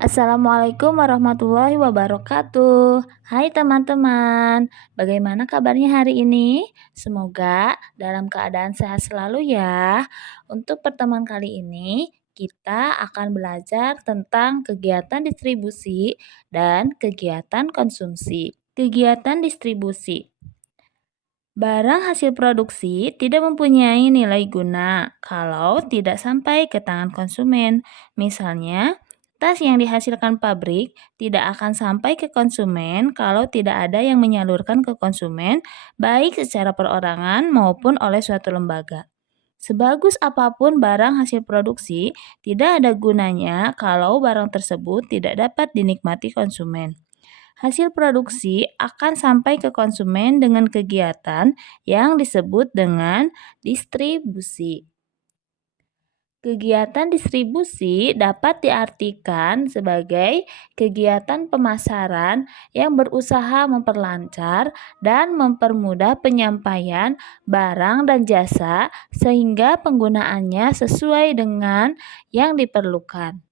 Assalamualaikum warahmatullahi wabarakatuh. Hai teman-teman, bagaimana kabarnya hari ini? Semoga dalam keadaan sehat selalu ya. Untuk pertemuan kali ini, kita akan belajar tentang kegiatan distribusi dan kegiatan konsumsi. Kegiatan distribusi. Barang hasil produksi tidak mempunyai nilai guna kalau tidak sampai ke tangan konsumen. Misalnya, tas yang dihasilkan pabrik tidak akan sampai ke konsumen kalau tidak ada yang menyalurkan ke konsumen, baik secara perorangan maupun oleh suatu lembaga. Sebagus apapun barang hasil produksi, tidak ada gunanya kalau barang tersebut tidak dapat dinikmati konsumen. Hasil produksi akan sampai ke konsumen dengan kegiatan yang disebut dengan distribusi. Kegiatan distribusi dapat diartikan sebagai kegiatan pemasaran yang berusaha memperlancar dan mempermudah penyampaian barang dan jasa sehingga penggunaannya sesuai dengan yang diperlukan.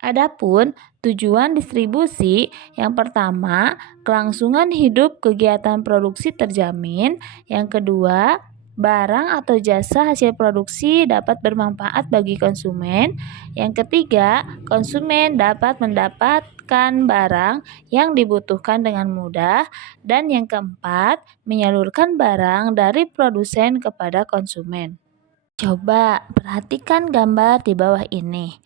Adapun tujuan distribusi, yang pertama, kelangsungan hidup kegiatan produksi terjamin. Yang kedua, barang atau jasa hasil produksi dapat bermanfaat bagi konsumen. Yang ketiga, konsumen dapat mendapatkan barang yang dibutuhkan dengan mudah. Dan yang keempat, menyalurkan barang dari produsen kepada konsumen. Coba perhatikan gambar di bawah ini.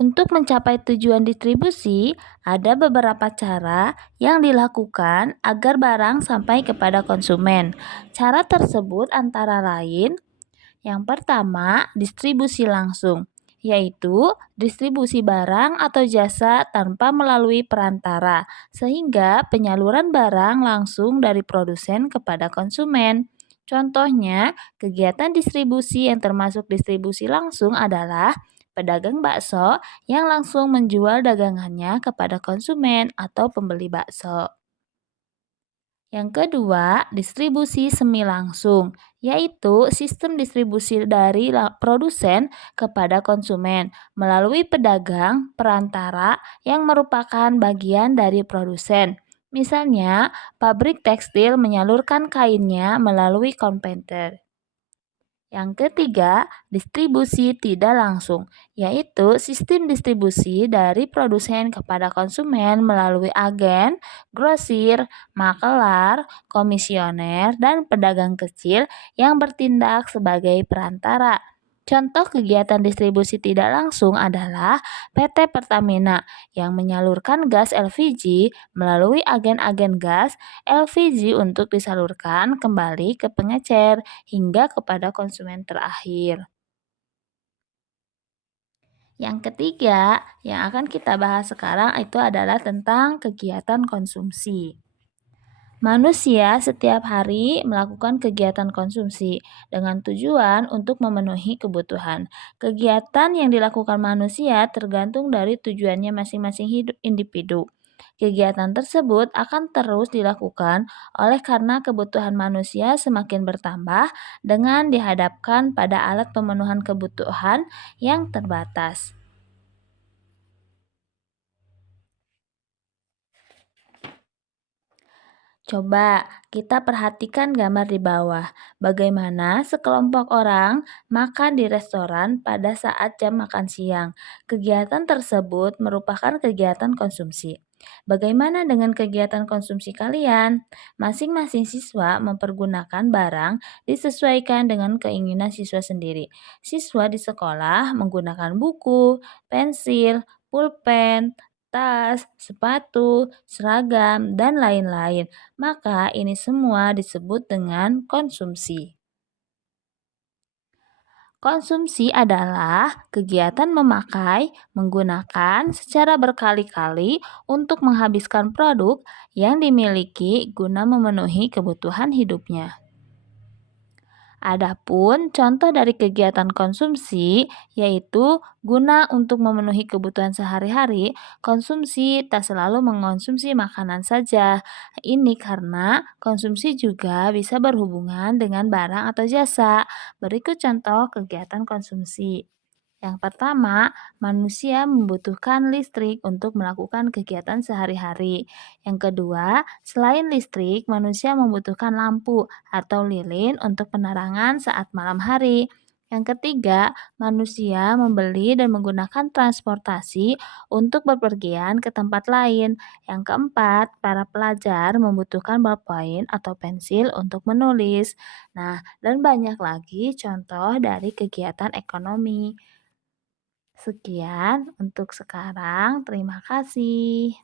Untuk mencapai tujuan distribusi, ada beberapa cara yang dilakukan agar barang sampai kepada konsumen. Cara tersebut antara lain, yang pertama, distribusi langsung, yaitu distribusi barang atau jasa tanpa melalui perantara, sehingga penyaluran barang langsung dari produsen kepada konsumen. Contohnya, kegiatan distribusi yang termasuk distribusi langsung adalah pedagang bakso yang langsung menjual dagangannya kepada konsumen atau pembeli bakso. Yang kedua, distribusi semi langsung, yaitu sistem distribusi dari produsen kepada konsumen melalui pedagang perantara yang merupakan bagian dari produsen. Misalnya, pabrik tekstil menyalurkan kainnya melalui konveyor. Yang ketiga, distribusi tidak langsung, yaitu sistem distribusi dari produsen kepada konsumen melalui agen, grosir, makelar, komisioner, dan pedagang kecil yang bertindak sebagai perantara. Contoh kegiatan distribusi tidak langsung adalah PT Pertamina yang menyalurkan gas LPG melalui agen-agen gas LPG untuk disalurkan kembali ke pengecer hingga kepada konsumen terakhir. Yang ketiga, yang akan kita bahas sekarang itu adalah tentang kegiatan konsumsi. Manusia setiap hari melakukan kegiatan konsumsi dengan tujuan untuk memenuhi kebutuhan. Kegiatan yang dilakukan manusia tergantung dari tujuannya masing-masing hidup individu. Kegiatan tersebut akan terus dilakukan oleh karena kebutuhan manusia semakin bertambah dengan dihadapkan pada alat pemenuhan kebutuhan yang terbatas. Coba kita perhatikan gambar di bawah. Bagaimana sekelompok orang makan di restoran pada saat jam makan siang. Kegiatan tersebut merupakan kegiatan konsumsi. Bagaimana dengan kegiatan konsumsi kalian? Masing-masing siswa mempergunakan barang disesuaikan dengan keinginan siswa sendiri. Siswa di sekolah menggunakan buku, pensil, pulpen, tas, sepatu, seragam, dan lain-lain. Maka ini semua disebut dengan konsumsi. Konsumsi adalah kegiatan memakai, menggunakan secara berkali-kali untuk menghabiskan produk yang dimiliki guna memenuhi kebutuhan hidupnya. Adapun contoh dari kegiatan konsumsi yaitu guna untuk memenuhi kebutuhan sehari-hari, konsumsi tak selalu mengonsumsi makanan saja. Ini karena konsumsi juga bisa berhubungan dengan barang atau jasa. Berikut contoh kegiatan konsumsi. Yang pertama, manusia membutuhkan listrik untuk melakukan kegiatan sehari-hari. Yang kedua, selain listrik, manusia membutuhkan lampu atau lilin untuk penerangan saat malam hari. Yang ketiga, manusia membeli dan menggunakan transportasi untuk bepergian ke tempat lain. Yang keempat, para pelajar membutuhkan ballpoint atau pensil untuk menulis. Nah, dan banyak lagi contoh dari kegiatan ekonomi. Sekian untuk sekarang, terima kasih.